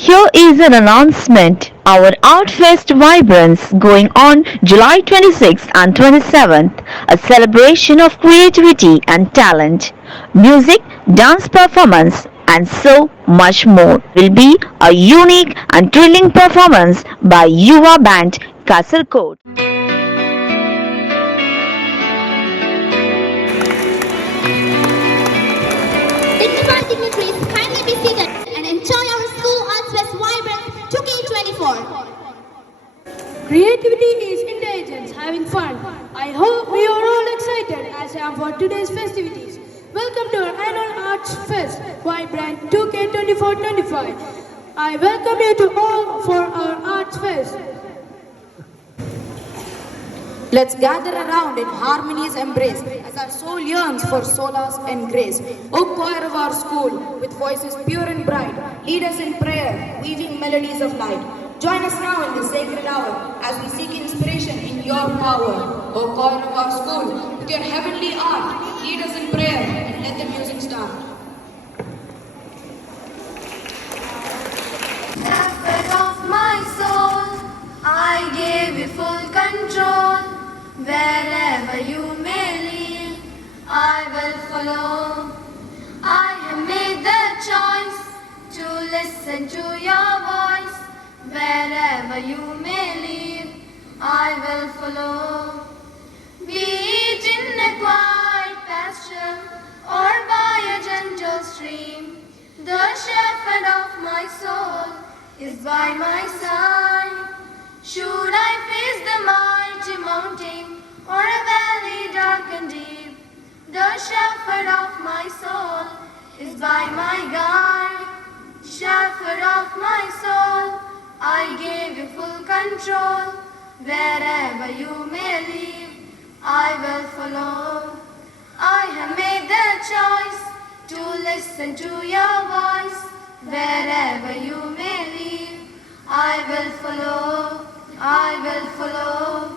Here is an announcement. Our Outfest Vibrance going on July 26th and 27th, a celebration of creativity and talent, music, dance performance, and so much more. Will be a unique and thrilling performance by Yuva Band Kasarkot. Dignified dignitaries, kindly be seated and enjoy our school arts fest vibrant 2K24. Creativity is intelligence, having fun. I hope we are all excited as I am for today's festivities. Welcome to our annual Arts Fest, Vibrant 2K24-25. I welcome you to all for our Arts Fest. Let's gather around in harmonious embrace as our soul yearns for solace and grace. O choir of our school, with voices pure and bright, lead us in prayer, weaving melodies of light. Join us now in this sacred hour as we seek inspiration in your power. O choir of our school, with your heavenly art, lead us in prayer and let the music start. Shepherd of my soul, I give you full control. Wherever you may lead, I will follow. I have made the choice to listen to your voice. Wherever you may lead, I will follow. Be it in a quiet pasture or by a gentle stream, the shepherd of my soul is by my side. Should I face the mighty mountain or a valley dark and deep, the shepherd of my soul is by my guide. Shepherd of my soul, I give you full control. Wherever you may lead, I will follow. I have made the choice to listen to your voice. Wherever you may lead, I will follow. I will follow.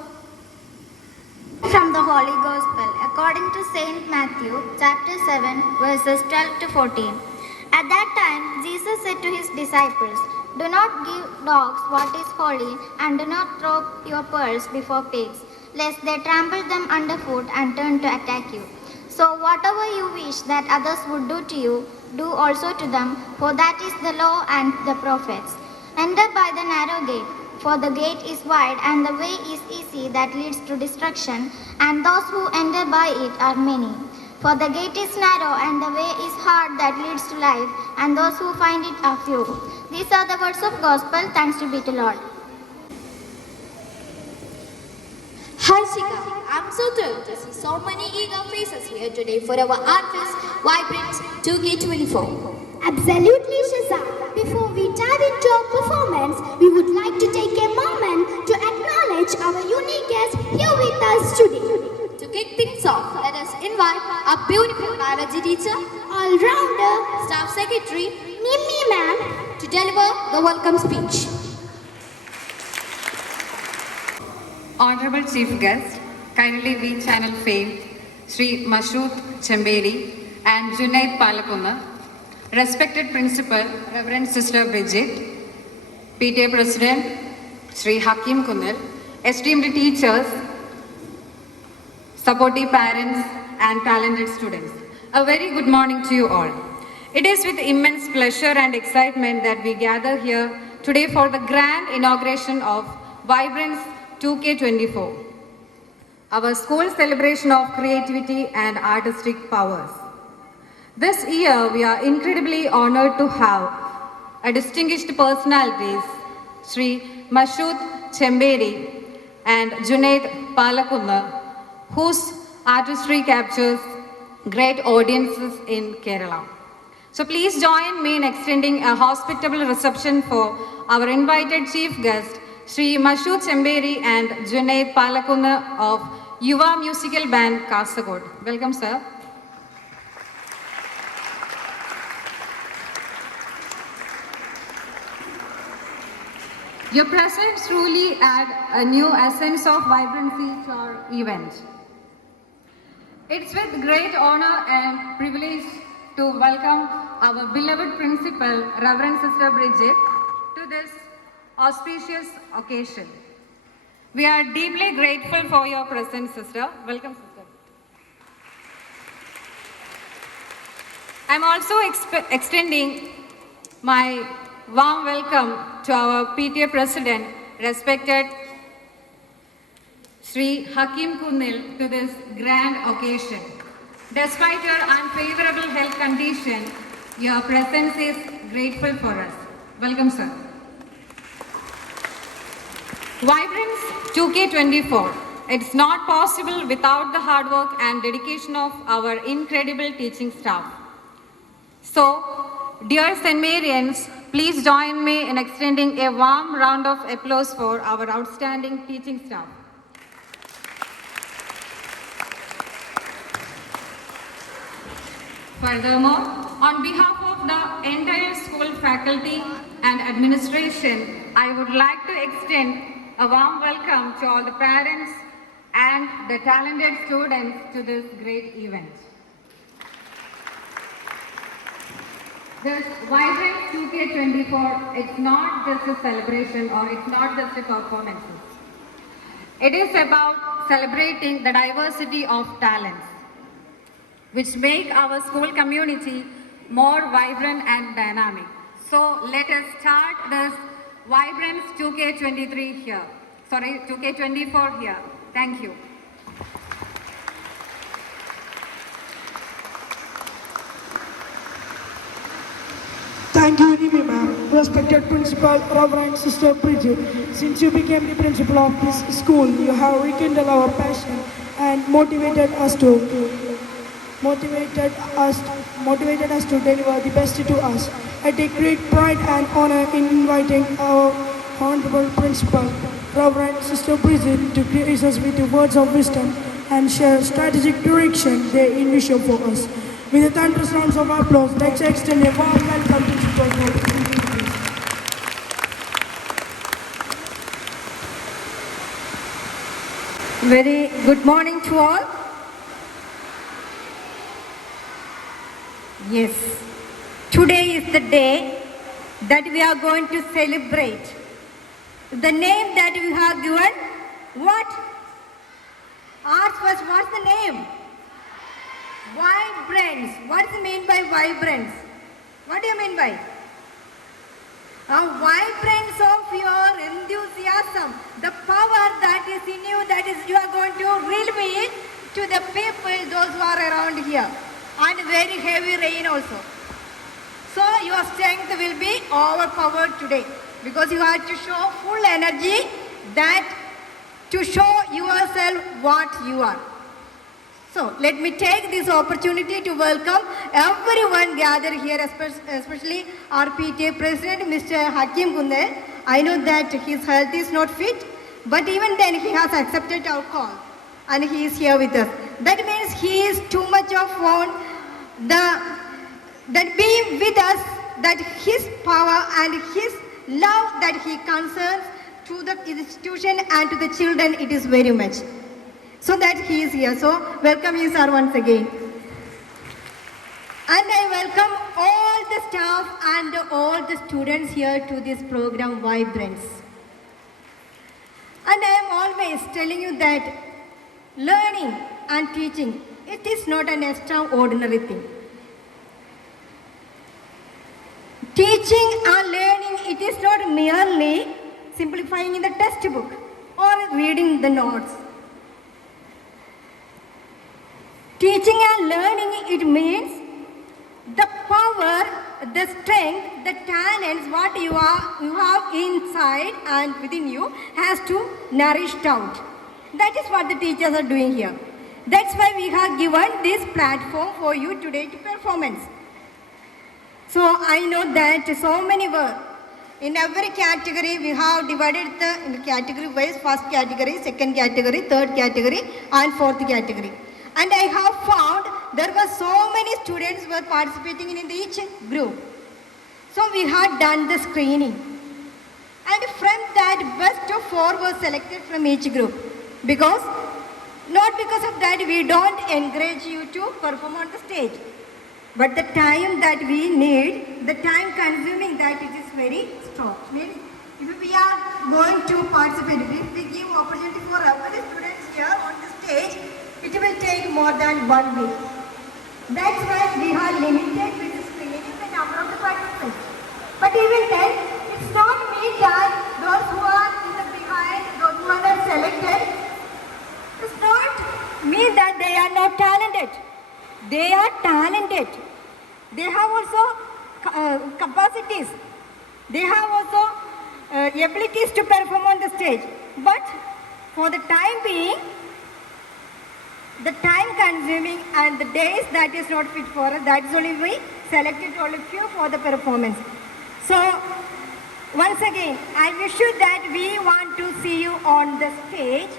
From the Holy Gospel according to Saint Matthew chapter 7 verses 12 to 14. At that time Jesus said to his disciples, "Do not give dogs what is holy, and do not throw your pearls before pigs, lest they trample them underfoot and turn to attack you. So whatever you wish that others would do to you, do also to them, for that is the law and the prophets. Enter by the narrow gate, for the gate is wide and the way is easy that leads to destruction, and those who enter by it are many. For the gate is narrow and the way is hard that leads to life, and those who find it are few." These are the words of gospel. Thanks to be to Lord. Hi Shika, I'm so thrilled to see so many eager faces here today for our Art Fest Vibrant 2K24. Absolutely, Shiza. Before we dive into our performance, we would like to take a moment to acknowledge our unique guest here with us today. To kick things off, let us invite our beautiful biology teacher, All-rounder, Staff Secretary, Mimi ma'am, to deliver the welcome speech. Honorable Chief Guest, kindly we channel fame, Sri Mashood Chemberi and Junaid Palakunna, respected Principal, Reverend Sister Bridget, PTA President, Sri Hakim Kunal, esteemed teachers, supportive parents and talented students. A very good morning to you all. It is with immense pleasure and excitement that we gather here today for the grand inauguration of Vibrance 2K24, our school celebration of creativity and artistic powers. This year, we are incredibly honored to have a distinguished personalities, Sri Mashood Chemberi and Junaid Palakunna, whose artistry captures great audiences in Kerala. So please join me in extending a hospitable reception for our invited chief guest, Sri Mashood Chemberi and Junaid Palakunna of Yuva Musical Band Kasaragod. Welcome, sir. Your presence truly add a new essence of vibrancy to our event. It's with great honor and privilege to welcome our beloved principal, Reverend Sister Bridget, this auspicious occasion. We are deeply grateful for your presence, sister. Welcome, sister. I'm also extending my warm welcome to our PTA President, respected Sri Hakim Kunnil, to this grand occasion. Despite your unfavorable health condition, your presence is grateful for us. Welcome, sir. Vibrance 2K24. It's not possible without the hard work and dedication of our incredible teaching staff. So, dear St. Marians, please join me in extending a warm round of applause for our outstanding teaching staff. Furthermore, on behalf of the entire school faculty and administration, I would like to extend a warm welcome to all the parents and the talented students to this great event. This Vibrant 2K24, it's not just a celebration or it's not just a performance. It is about celebrating the diversity of talents, which make our school community more vibrant and dynamic. So let us start this Vibrance 2K24 here. Thank you. Thank you, Rimi ma'am. Respected Principal, Reverend Sister Bridget, since you became the principal of this school, you have rekindled our passion and motivated us to deliver the best to us. I take great pride and honor in inviting our Honorable Principal, Reverend Sister Bridget, to grace us with the words of wisdom and share strategic direction they envision for us. With a thunderous rounds of applause, let's extend a warm welcome to Sister Bridget. Very good morning to all. Yes, today is the day that we are going to celebrate. The name that we have given, what? Ask first, what's the name? Vibrance. What does it mean by vibrance? What do you mean by? A vibrance of your enthusiasm, the power that is in you, that is you are going to reveal to the people, those who are around here. And very heavy rain also. So your strength will be overpowered today because you have to show full energy that to show yourself what you are. So let me take this opportunity to welcome everyone gathered here, especially our PTA President, Mr. Hakim Kunnil. I know that his health is not fit, but even then he has accepted our call and he is here with us. That means he is too much of fond that being with us, that his power and his love that he concerns to the institution and to the children, it is very much. So that he is here. So welcome you, sir, once again. And I welcome all the staff and all the students here to this program, Vibrance. And I am always telling you that learning and teaching, it is not an extraordinary thing. Teaching and learning, it is not merely simplifying in the textbook or reading the notes. Teaching and learning, it means the power, the strength, the talents, what you have inside and within you has to nourished out. That is what the teachers are doing here. That's why we have given this platform for you today to performance. So I know that so many were. In every category, we have divided the category wise, first category, second category, third category, and fourth category. And I have found there were so many students who were participating in each group. So we had done the screening. And from that, best of 4 were selected from each group. Not because of that, we don't encourage you to perform on the stage. But the time that we need, the time consuming that, it is very strong. Means if we are going to participate, if we give opportunity for every students here on the stage, it will take more than 1 week. That's why we are limited with the screening the number of the participants. But even then, it's not mean that those who are in the behind, those who are not selected, it's not mean that they are not talented. They are talented. They have also capacities. They have also abilities to perform on the stage. But for the time being, the time consuming and the days that is not fit for us, that is only we selected only few for the performance. So once again, I wish you that we want to see you on the stage,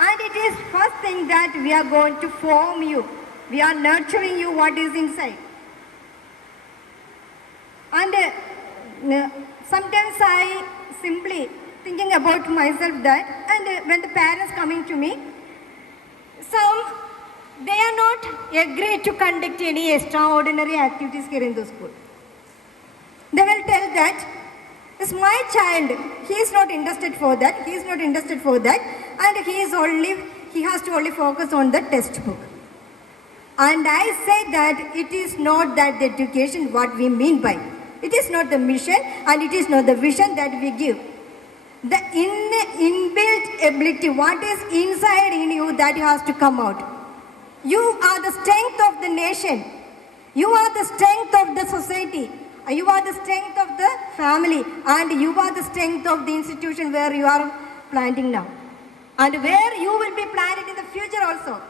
and it is first thing that we are going to form you. We are nurturing you what is inside. And sometimes I simply thinking about myself that, and when the parents coming to me, they are not agreed to conduct any extraordinary activities here in the school. They will tell that, it's my child, he is not interested for that, he is not interested for that, and he has to only focus on the textbook. And I say that it is not that the education what we mean by. It is not the mission and it is not the vision that we give. The inbuilt ability, what is inside in you, that has to come out. You are the strength of the nation. You are the strength of the society. You are the strength of the family. And you are the strength of the institution where you are planting now. And where you will be planted in the future also.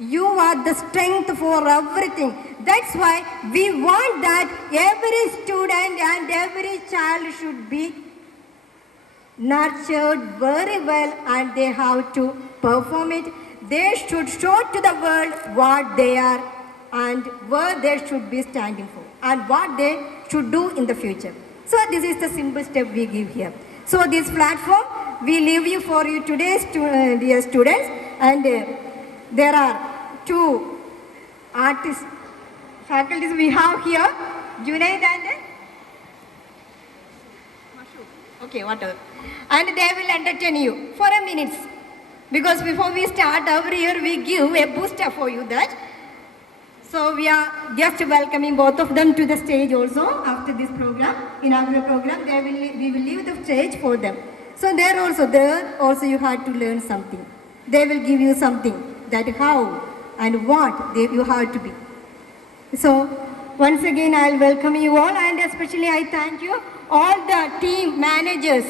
You are the strength for everything. That's why we want that every student and every child should be nurtured very well, and they have to perform it. They should show to the world what they are and where they should be standing for and what they should do in the future. So this is the simple step we give here. So this platform we leave you for you today, dear students, and there are two artists, faculties we have here, Junaid and okay, whatever. And they will entertain you for a minute. Because before we start, every year we give a booster for you that. So we are just welcoming both of them to the stage also after this program. In our program, we will leave the stage for them. So there also you have to learn something. They will give you something, that how and what you have to be. So once again, I will welcome you all, and especially I thank you all the team managers,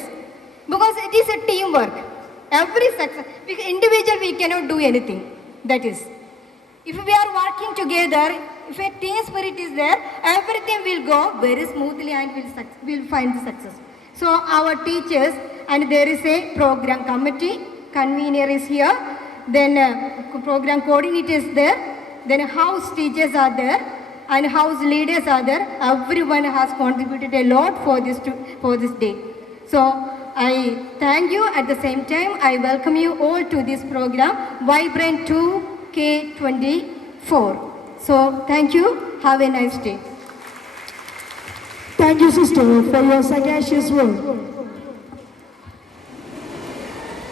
because it is a teamwork. Every success, because individual we cannot do anything. That is, if we are working together, if a team spirit is there, everything will go very smoothly and we'll find the success. So our teachers, and there is a program committee, convener is here, then program coordinator is there, then house teachers are there, and house leaders are there. Everyone has contributed a lot for this day. So I thank you. At the same time, I welcome you all to this program, Vibrant 2K24. So thank you. Have a nice day. Thank you, sister, for your sagacious work.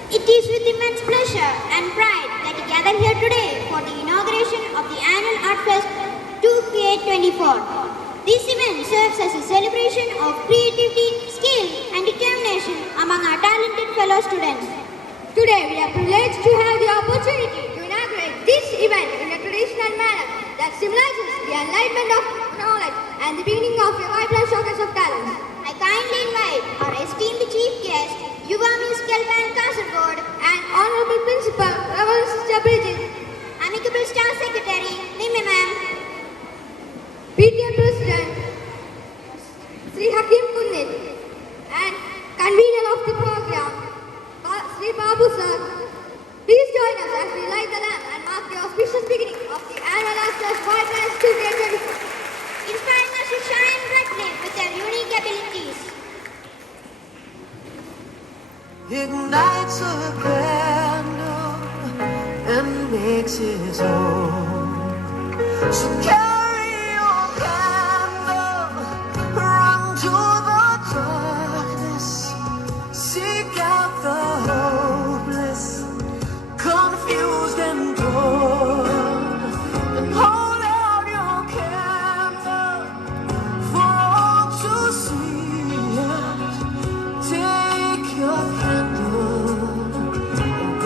It is with immense pleasure and pride that we gather here today for the inauguration of the annual Art Fest 2K24. This event serves as a celebration of creativity, skill and determination among our talented fellow students. Today we are privileged to have the opportunity to inaugurate this event in a traditional manner that symbolizes the enlightenment of knowledge and the beginning of a vibrant showcase of talents. I kindly invite our esteemed chief guest, Yuva Miss Kelpan Kasargod, and Honorable Principal, Reverend Sister Bridget, Amicable Staff Secretary, Nime Ma'am, PTA President, Sri Hakim Punnit, and convener of the program, Sri Babu Sir. Please join us as we light the lamp and mark the auspicious beginning of the annual Astros Vibrant 2K24, inspiring us to shine brightly with their unique abilities. Ignites a candle and makes it own. So carry your candle, run to the top.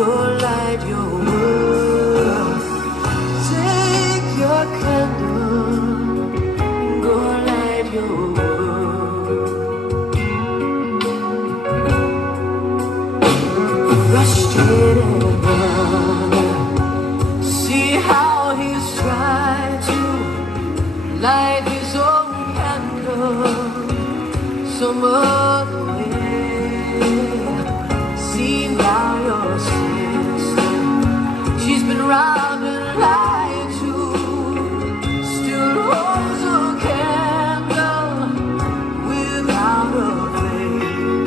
go light your world. Take your candle, go light your world. Frustrated brother, see how he's tried to light his own candle some other way. See now your sister, she's been robbed and lied to, still holds a candle without a flame.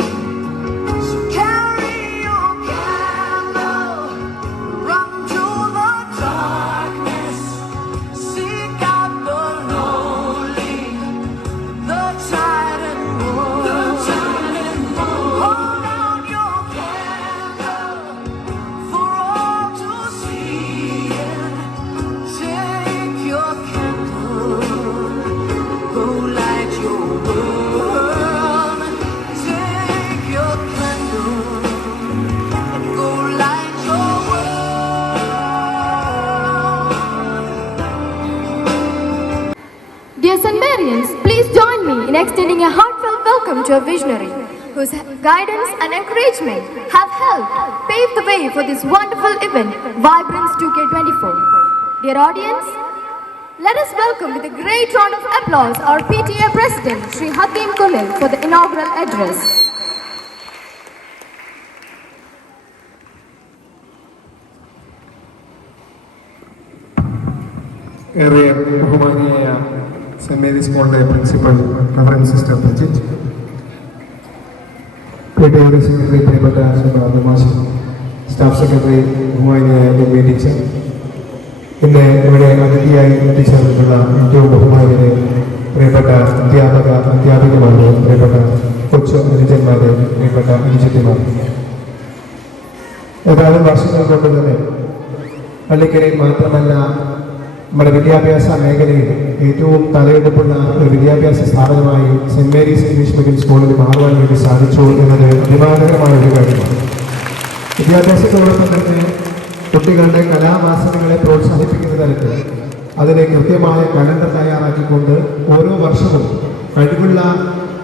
So carry your candle, run to the darkness, seek out the lonely, the tired and worn. Hold out your candle for all to see. Take your candle, go light your world. Take your candle, go light your world. Dear St. Marians, please join me in extending a heartfelt welcome to a visionary whose guidance and encouragement have helped pave the way for this wonderful event, Vibrance 2K24. Dear audience, let us welcome with a great round of applause our PTA President, Sri Hakim Kulil, for the inaugural address. ഏറെ ബഹുമാനിയായ saint Mary's സ്കൂളിലെ principal reverend sister Bridget, PTA secretary പ്രിയപ്പെട്ട മാഷ്, staff secretary ബഹുമാനിയായ MV. Teacher, ഇന്ന് ഇവിടെ അതിഥിയായി എത്തിച്ചേർന്നിട്ടുള്ള ഏറ്റവും ബഹുമാനിയെ പ്രിയപ്പെട്ട അധ്യാപികമാരെ, പ്രിയപ്പെട്ട കൊച്ചു അനുജന്മാരെ, പ്രിയപ്പെട്ട അനുജത്തിമാർ, ഏതാനും വർഷങ്ങൾ കൊണ്ട് തന്നെ പള്ളിക്കരയിൽ മാത്രമല്ല നമ്മുടെ വിദ്യാഭ്യാസ മേഖലയിൽ ഏറ്റവും തലയെടുപ്പുള്ള ഒരു വിദ്യാഭ്യാസ സ്ഥാപനമായി സെന്റ് മേരീസ് ഇംഗ്ലീഷ് മീഡിയം സ്കൂളിൽ മാറുവാൻ വേണ്ടി സാധിച്ചു എന്നത് അഭിമാനകരമായ ഒരു കാര്യമാണ്. വിദ്യാഭ്യാസത്തോടൊപ്പം തന്നെ കുട്ടികളുടെ കലാവാസനകളെ പ്രോത്സാഹിപ്പിക്കുന്ന തരത്തിൽ അതിനെ കൃത്യമായ കലണ്ടർ തയ്യാറാക്കിക്കൊണ്ട് ഓരോ വർഷവും കഴിവുള്ള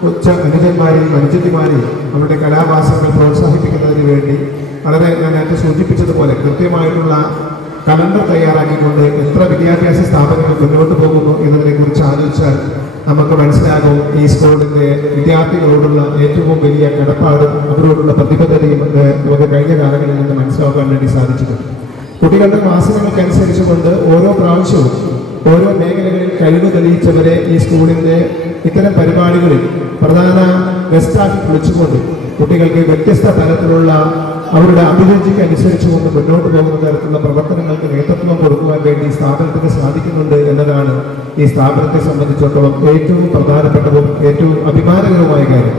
കൊച്ച അനുജന്മാരെയും അനുജത്തിമാരെയും അവരുടെ കലാവാസനകൾ പ്രോത്സാഹിപ്പിക്കുന്നതിന് വേണ്ടി വളരെ ഞാൻ നേരത്തെ സൂചിപ്പിച്ചതുപോലെ കൃത്യമായിട്ടുള്ള കലണ്ടർ തയ്യാറാക്കിക്കൊണ്ട് എത്ര വിദ്യാഭ്യാസ സ്ഥാപനങ്ങൾ മുന്നോട്ട് പോകുന്നു എന്നതിനെക്കുറിച്ച് ആലോചിച്ചാൽ നമുക്ക് മനസ്സിലാകും ഈ സ്കൂളിൻ്റെ വിദ്യാർത്ഥികളോടുള്ള ഏറ്റവും വലിയ കടപ്പാടും അവരോടുള്ള പ്രതിബദ്ധതയും നമുക്ക് കഴിഞ്ഞ കാലങ്ങളിൽ നിന്ന് മനസ്സിലാക്കാൻ വേണ്ടി സാധിച്ചിട്ടുണ്ട്. കുട്ടികളുടെ വാസനകൾക്കനുസരിച്ചുകൊണ്ട് ഓരോ പ്രാവശ്യവും ഓരോ മേഖലകളിൽ കഴിവ് തെളിയിച്ചവരെ ഈ സ്കൂളിൻ്റെ ഇത്തരം പരിപാടികളിൽ പ്രധാന ഗസ്റ്റാക്കി വിളിച്ചുകൊണ്ട് കുട്ടികൾക്ക് വ്യത്യസ്ത തരത്തിലുള്ള അവരുടെ അഭിരുചിക്ക് അനുസരിച്ചുകൊണ്ട് മുന്നോട്ട് പോകുന്ന തരത്തിലുള്ള പ്രവർത്തനങ്ങൾക്ക് നേതൃത്വം കൊടുക്കുവാൻ വേണ്ടി സ്ഥാപനത്തിന് സാധിക്കുന്നുണ്ട് എന്നതാണ് ഈ സ്ഥാപനത്തെ സംബന്ധിച്ചിടത്തോളം ഏറ്റവും പ്രധാനപ്പെട്ടതും ഏറ്റവും അഭിമാനകരവുമായ കാര്യം.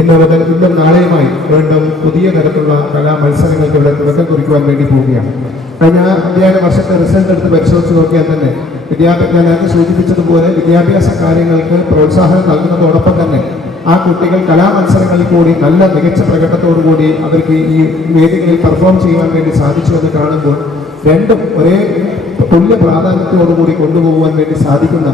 ഇന്നും നാളെയുമായി വീണ്ടും പുതിയ തരത്തിലുള്ള കലാ മത്സരങ്ങൾക്ക് ഇവിടെ തുടക്കം കുറിക്കുവാൻ വേണ്ടി പോവുകയാണ്. കഴിഞ്ഞ അധ്യയന വർഷത്തെ റിസൾട്ട് എടുത്ത് പരിശോധിച്ച് നോക്കിയാൽ തന്നെ ഞാൻ നേരത്തെ സൂചിപ്പിച്ചതുപോലെ വിദ്യാഭ്യാസ കാര്യങ്ങൾക്ക് പ്രോത്സാഹനം നൽകുന്നതോടൊപ്പം തന്നെ ആ കുട്ടികൾ കലാമത്സരങ്ങളിൽ കൂടി നല്ല മികച്ച പ്രകടനത്തോടു കൂടി അവർക്ക് ഈ വേദികളിൽ പെർഫോം ചെയ്യുവാൻ വേണ്ടി സാധിച്ചു എന്ന് കാണുമ്പോൾ രണ്ടും ഒരേ തുല്യ പ്രാധാന്യത്തോടുകൂടി കൊണ്ടുപോകുവാൻ വേണ്ടി സാധിക്കുന്ന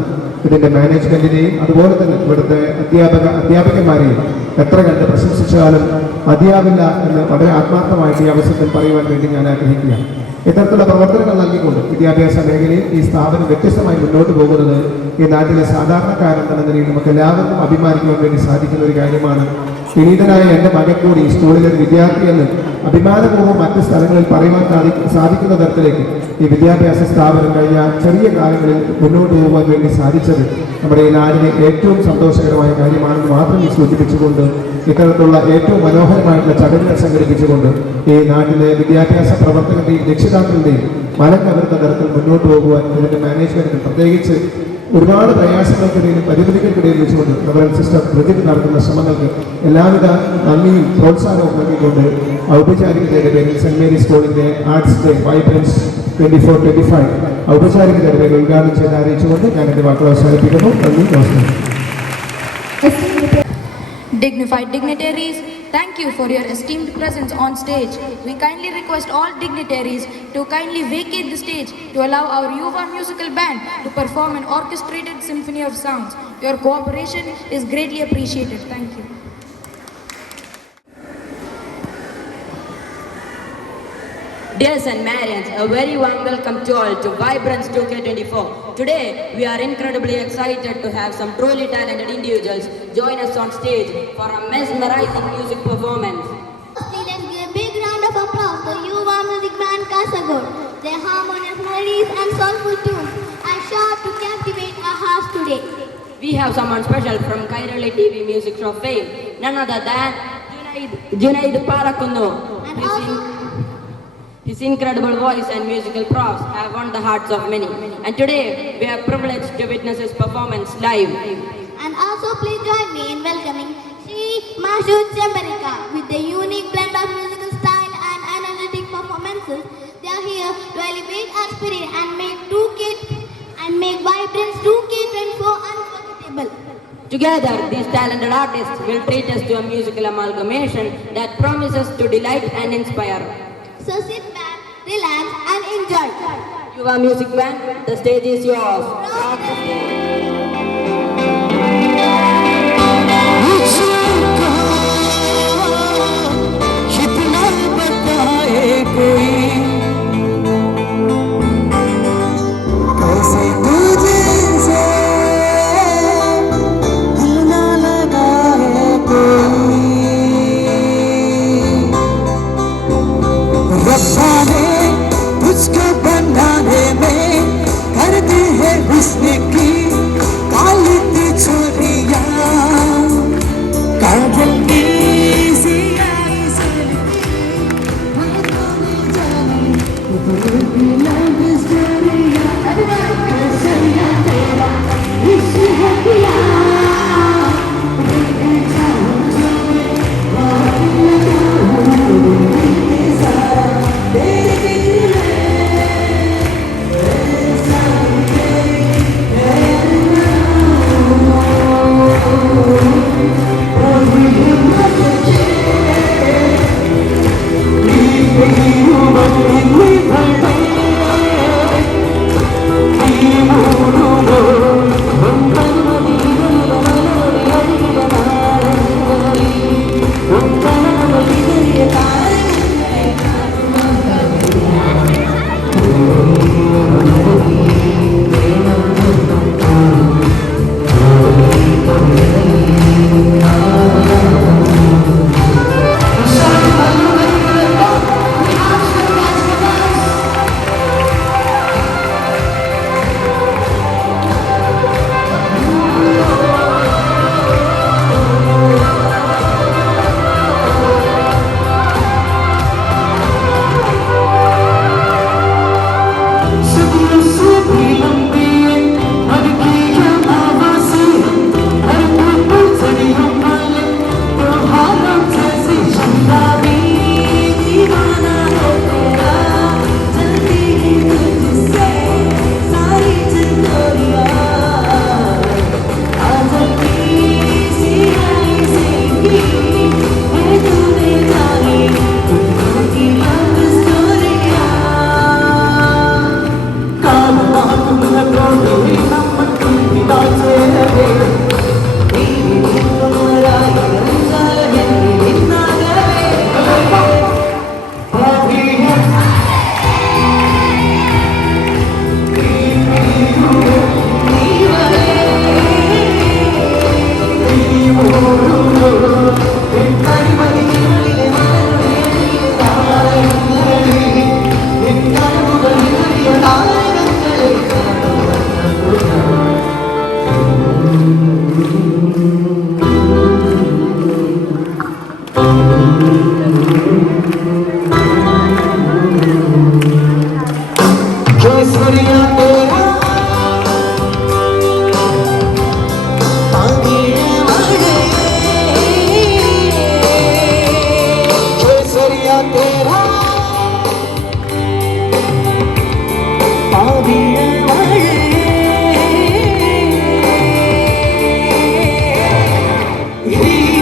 ഇതിൻ്റെ മാനേജ്മെൻറ്റിനെയും അതുപോലെ തന്നെ ഇവിടുത്തെ അധ്യാപകന്മാരെയും എത്ര കണ്ട് പ്രശംസിച്ചാലും മതിയാവില്ല എന്ന് വളരെ ആത്മാർത്ഥമായിട്ട് ഈ അവസരത്തിൽ പറയുവാൻ വേണ്ടി ഞാൻ ആഗ്രഹിക്കുകയാണ്. ഇത്തരത്തിലുള്ള പ്രവർത്തനങ്ങൾ നൽകിക്കൊണ്ട് വിദ്യാഭ്യാസ മേഖലയിൽ ഈ സ്ഥാപനം വ്യത്യസ്തമായി മുന്നോട്ട് പോകുന്നത് ഈ നാട്ടിലെ സാധാരണക്കാരെന്ന നിലയിൽ നമുക്ക് എല്ലാവർക്കും അഭിമാനിക്കുവാൻ വേണ്ടി സാധിക്കുന്ന ഒരു കാര്യമാണ്. വിനീതനായ എൻ്റെ മകൻ കൂടി ഈ സ്കൂളിലെ ഒരു വിദ്യാർത്ഥിയെന്ന് അഭിമാനപൂർവ്വം മറ്റ് സ്ഥലങ്ങളിൽ പറയുവാൻ സാധിക്കുന്ന തരത്തിലേക്ക് ഈ വിദ്യാഭ്യാസ സ്ഥാപനം കഴിഞ്ഞ ചെറിയ കാലങ്ങളിൽ മുന്നോട്ട് പോകുവാൻ വേണ്ടി സാധിച്ചത് നമ്മുടെ ഈ നാടിന് ഏറ്റവും സന്തോഷകരമായ കാര്യമാണെന്ന് മാത്രം ഈ സൂചിപ്പിച്ചുകൊണ്ട് ഇത്തരത്തിലുള്ള ഏറ്റവും മനോഹരമായിട്ടുള്ള ചടങ്ങുകൾ സംഘടിപ്പിച്ചുകൊണ്ട് ഈ നാട്ടിലെ വിദ്യാഭ്യാസ പ്രവർത്തകരുടെയും രക്ഷിതാക്കളുടെയും മനം കവർന്ന തരത്തിൽ മുന്നോട്ട് പോകുവാൻ ഇതിൻ്റെ മാനേജ്മെൻറ്റിന് പ്രത്യേകിച്ച് ഒരുപാട് പ്രയാസങ്ങൾക്കിടയിലും പരിമിതികൾക്കിടയിൽ വെച്ചുകൊണ്ട് റവറൻഡ് സിസ്റ്റർ ബ്രിജിറ്റ് നടത്തുന്ന ശ്രമങ്ങൾക്ക് എല്ലാവിധ നന്ദിയും പ്രോത്സാഹനവും നൽകിക്കൊണ്ട് ഔപചാരികതയുടെ പേരിൽ സെന്റ് മേരീസ് സ്കൂളിൻ്റെ ആർട്സ് ഡേ വൈബ്രൻസ് 24-25 ഔപചാരികതയുടെ പേരിൽ ഉദ്ഘാടനം ചെയ്ത് അറിയിച്ചുകൊണ്ട് ഞാൻ എൻ്റെ വാക്കുകൾ അവസാനിപ്പിക്കുന്നു. നന്ദി, നമസ്കാരം. Dignified dignitaries, thank you for your esteemed presence on stage. We kindly request all dignitaries to kindly vacate the stage to allow our Yuva musical band to perform an orchestrated symphony of sounds. Your cooperation is greatly appreciated. Thank you. Dear St. Marians, a very warm welcome to all to Vibrance 2K24. Today, we are incredibly excited to have some truly talented individuals join us on stage for a mesmerizing music performance. Firstly, let's give a big round of applause to Yuva Music Band Kasaragod. Their harmonious melodies and soulful tunes are sure to captivate our hearts today. We have someone special from Kairali TV Music Show fame, none other than Junaid Parakundu. His incredible voice and musical props have won the hearts of many. And today, we are privileged to witness his performance live. And also please join me in welcoming Sri Mashood Chambarika. With the unique blend of musical style and energetic performances, they are here to elevate our spirit and make Vibrance 2K24 unforgettable. Together, these talented artists will treat us to a musical amalgamation that promises to delight and inspire. So sit back, relax and enjoy. Yuva Music Band, the stage is yours. He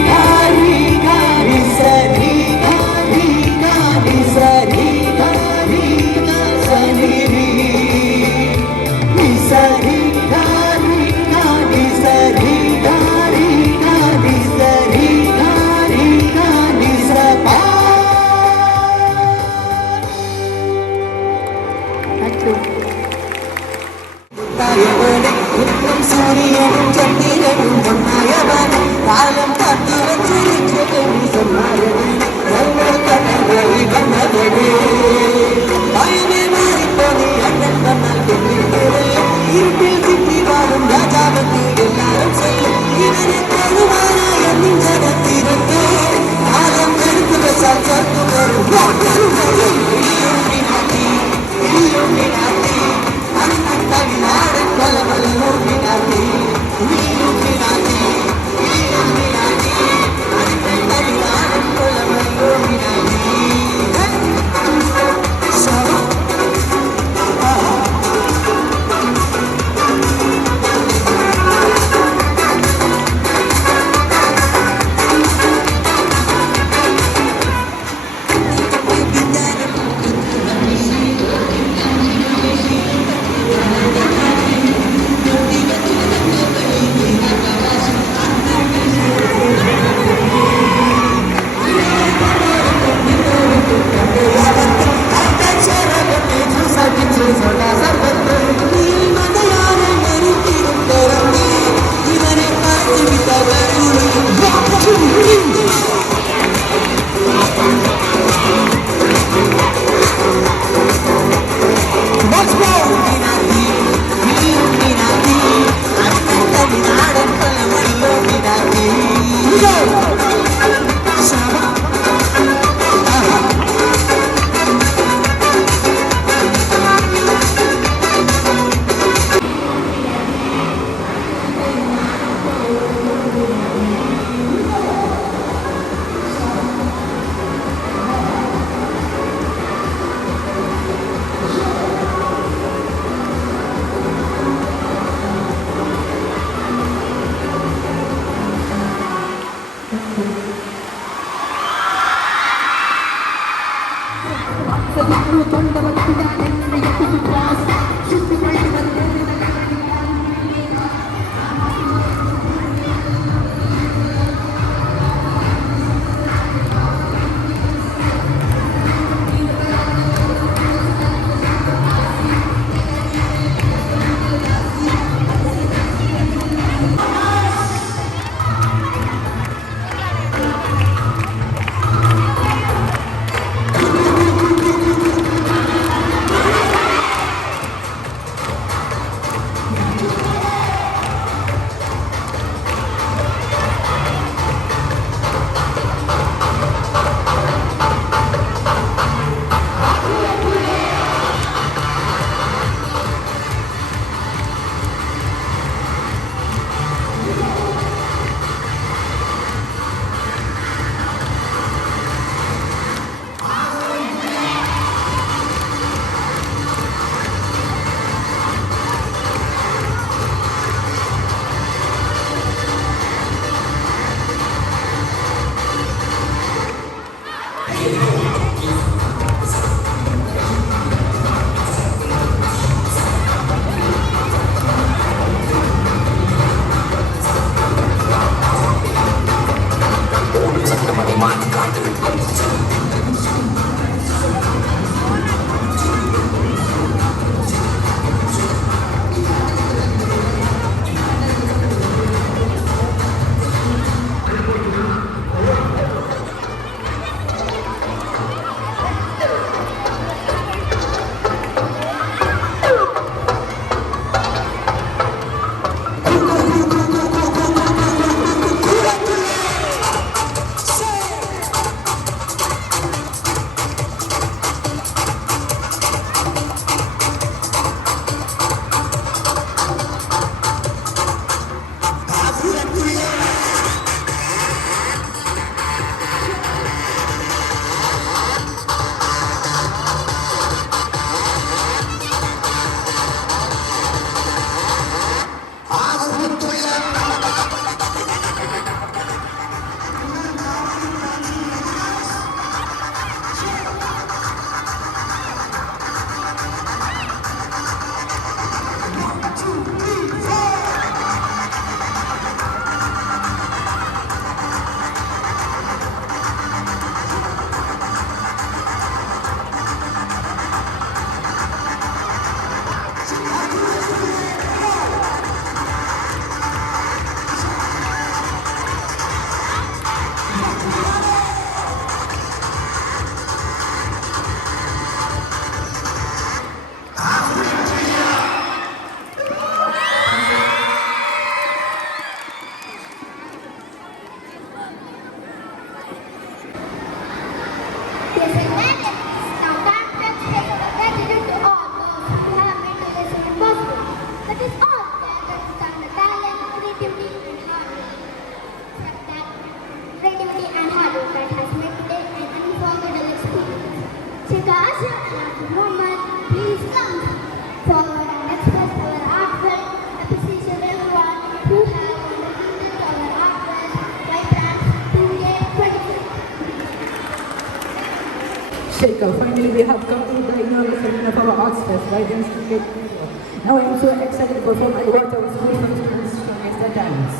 Finally, we have come to the inauguration of our Arts Fest, Vibrance 2K24. Now I am so excited to perform and watch our school students showcase their talents.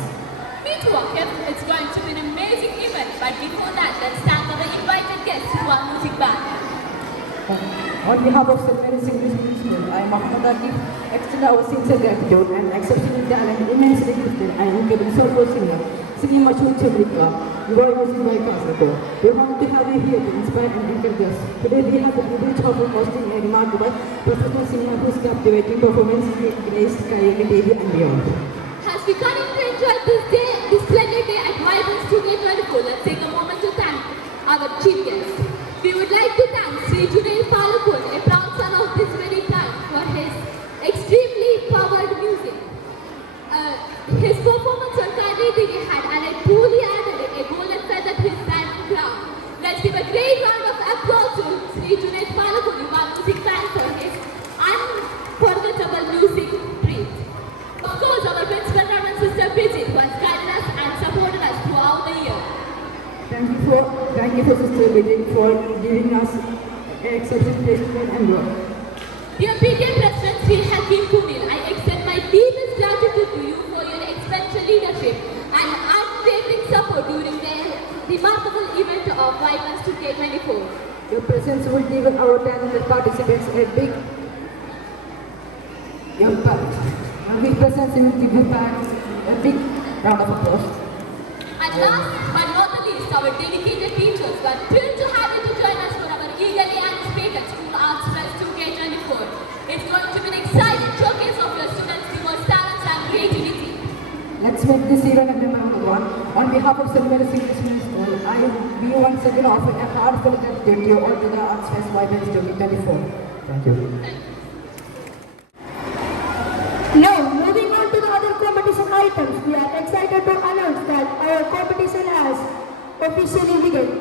Me too, Akif. It's going to be an amazing event, but before that, let's thank our invited guests to our music band. On behalf of St. Mary's English Medium School, I am Muhammad Akif, extend our sincere gratitude and exceptional talent, immensely gifted and incredible soulful singer, singing Mashur Chabrika, you are using by Kasako. We want to have you here to inspire and encourage us. Today we have the privilege of hosting a remarkable professional singer whose captivating performance graced Kayaka TV and beyond. As we continue to enjoy this splendid day at Vibrance 2K24, let's take a moment to thank our chief guest. We would like to thank Sri Junaid Palakul, a proud son of this very time, for his extremely powered music. His performance on Karnataka had added truly added a golden feather to his diamond crown. Let's give a great round of applause to Sri Junaid Palakul, our music band, for his unforgettable music treat. Of course, our principal Reverend Sister Bridget, who has guided us and supported us throughout the year. Thank you for Sister Bridget for giving us exceptional taste and work. Dear PTA President Sri Hakim Kunil, I extend my deepest gratitude to you for your exceptional leadership and unwavering support during the remarkable event of Vibrance 2K24. Your presence will give our talented participants a big impact. Your presence will give you back a big round of applause. And last but not the least, our dedicated teachers were thrilled to have you to join us for our eagerly anticipated School Arts Fest 2K24. It's going to be an exciting showcase of your students' diverse talents and creativity. Let's make this event a memorable one. On behalf of St. Mary's English Medium School, we once again offer a heartfelt gratitude to you all to the Arts Fest Vibrance 2024. Thank you. Now, moving on to the other competition items, we are excited to announce that our competition has officially begun.